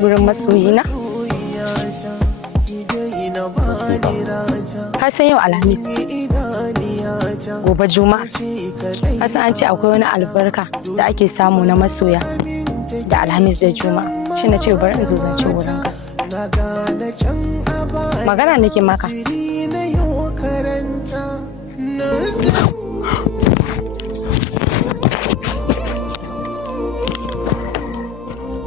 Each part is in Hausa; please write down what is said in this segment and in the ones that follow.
gurin masoyina. Ka san yau Alhamis, gobe Juma'a. Ka san an ce akwai wani albarka da ake samu na masoya da Alhamis da Juma'a. Shi na ce bari in zo zance wurin ka. Magana nake maka.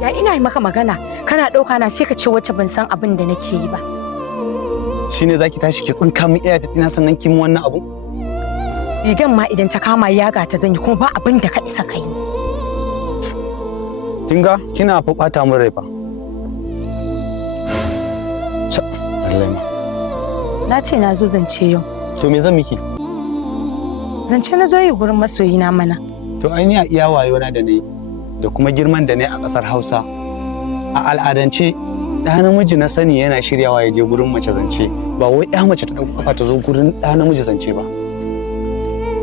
Ya ina yi maka magana kana ɗauka na sai ka ce wacce ban san abin da nake yi ba. Shine zaki tashi ki tsinka min iya fitsina sannan ki mun wannan abu? Rigan ma idan ta kama yaga ta zan yi kuma ba abin da ka isa kai. Kin ga kina fa bata min rai fa. Allah ma. Na ce na zo zance yau. To me zan miki? Zance na zo yi gurin masoyina mana. To ai ni a iya wayo na da nayi da kuma girman da nayi a ƙasar Hausa. A al'adance ɗa namiji na sani yana shiryawa ya je gurin mace zance ba wai ɗa mace ta ɗauka kafa ta zo gurin ɗa namiji zance ba.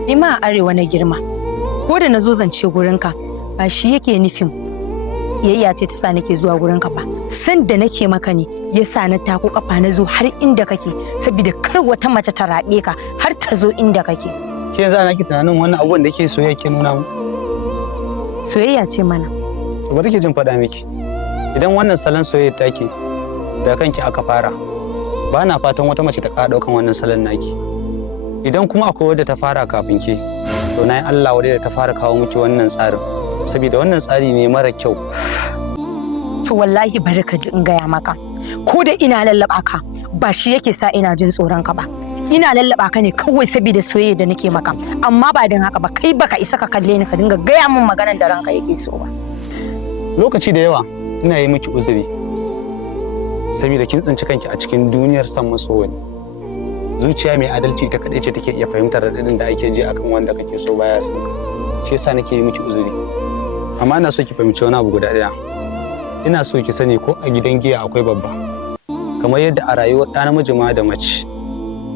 Ni ma a arewa na girma. Ko da na zo zance gurinka ba shi yake nufin kiyayya ce ta sa nake zuwa gurinka ba. San da nake maka ne ya sa na tako kafa na zo har inda kake saboda kar wata mace ta raɓe ka har ta zo inda kake. Ke yanzu ana ki tunanin wannan abubuwan da ke soyayya ke nuna mu? Soyayya ce mana. To bari ki jin faɗa miki. Idan wannan salon soyayya take da kanki aka fara ba na fatan wata mace ta ƙara ɗaukan wannan salon naki. Idan kuma akwai wadda ta fara kafin ke to na yi Allah wadda ta fara kawo miki wannan tsarin saboda wannan tsari ne mara kyau. To wallahi bari ka ji in gaya maka ko da ina lallaba ka ba shi yake sa ina jin tsoron ka ba. Ina lallaba ka ne kawai saboda soyayya da nake maka amma ba don haka ba kai baka isa ka kalle ni ka dinga gaya min maganar da ranka yake so ba. Lokaci da yawa ina yi miki uzuri saboda kin tsinci kanki a cikin duniyar san maso wani. Zuciya mai adalci ta kaɗai ce take iya fahimtar raɗaɗin da ake ji akan wanda kake so baya son ka. Shi yasa nake yi miki uzuri. Amma ina so ki fahimci wani abu guda ɗaya. Ina so ki sani ko a gidan giya akwai babba. Kamar yadda a rayuwar ɗa namiji ma da mace.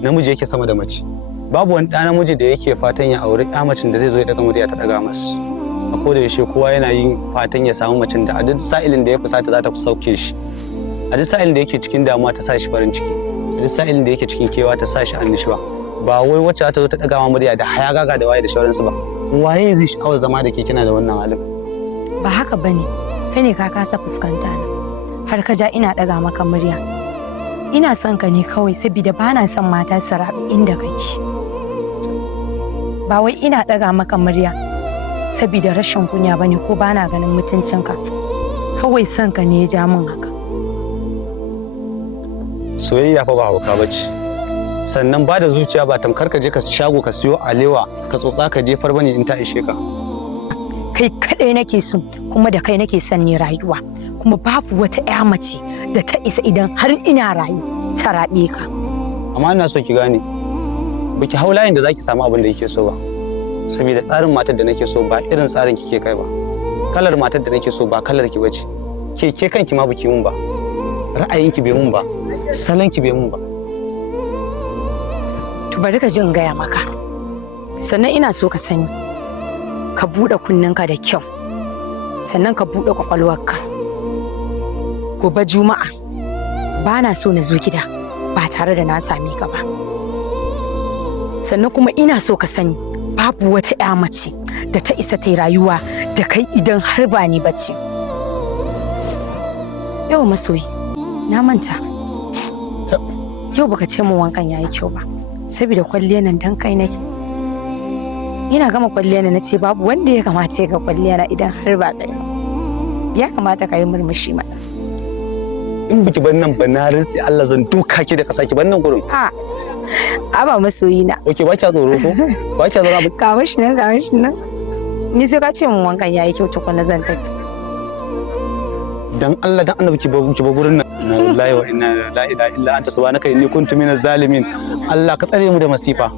Namiji yake sama da mace. Babu wani ɗa namiji da yake fatan ya auri ɗa macen da zai zo ya ɗaga murya ta ɗaga masa. A koda yaushe kowa yana yin fatan ya samu macen da a duk sa'ilin da ya fusata za ta sauke shi. A duk sa'ilin da yake cikin damuwa ta sa shi farin ciki. A duk sa'ilin da yake cikin kewa ta sa shi annishuwa. Ba wai wacce za ta zo ta ɗaga ma murya da hayagaga da waye da sauransu ba. Waye zai sha'awar zama da ke kina da wannan halin? Ba haka bane. Kai ne ka kasa fuskanta na. Har ka ja ina ɗaga maka murya. Ina son ka ne kawai saboda ba na son mata su raɓi inda kake. Ba wai ina ɗaga maka murya saboda rashin kunya bane ko ba na ganin mutuncinka. Kawai son ka ne ya ja min haka. Soyayya fa ba hauka bace. Sannan ba da zuciya ba tamkar ka je ka shago ka siyo alewa ka tsotsa ka jefar bane in ta ishe ka. Kai kaɗai nake so kuma da kai nake son ne rayuwa. Kuma babu wata 'ya mace da ta isa idan har ina rayu ta raɓe ka. Amma ina so ki gane baki hau layin da zaki samu abin da kike so ba. Saboda tsarin matar da nake so ba irin tsarin kike kai ba. Kalar matar da nake so ba kalar ki bace. Ke kanki ma baki mun ba. Ra'ayinki bai mun ba. Salon ki bai mun ba. To bari ka ji in gaya maka. Sannan ina so ka sani ka buɗe kunninka da kyau. Sannan ka buɗe kwakwalwarka. Gobe Juma'a ba na so na zo gida ba tare da na same ka ba. Sannan kuma ina so ka sani babu wata 'ya mace da ta isa ta yi rayuwa da kai idan har ba ni bace. Yau masoyi, na manta. Yau baka ce min wankan yayi kyau ba, saboda kwalliyar nan dan kai nake. Ina gama kwalliyar nan nace babu wanda ya kamata ya ga kwalliyar idan har ba kai. Ya kamata ka yi murmushi mana. In biki bar nan ba na rinsi Allah zan duka ki da kasa ki bar nan gurin. Aba masoyi na. Okay, ba kya tsoro ko? Ba kya tsoro? Ka mishi nan. Ni sai ka ce min wankan yayi kyau tukuna zan tafi. Dan Allah dan annabi ki ba gurin nan. Inna lillahi wa inna ilaihi raji'un. La ilaha illa anta subhanaka inni kuntu minaz zalimin. Allah ka tsare mu da masifa.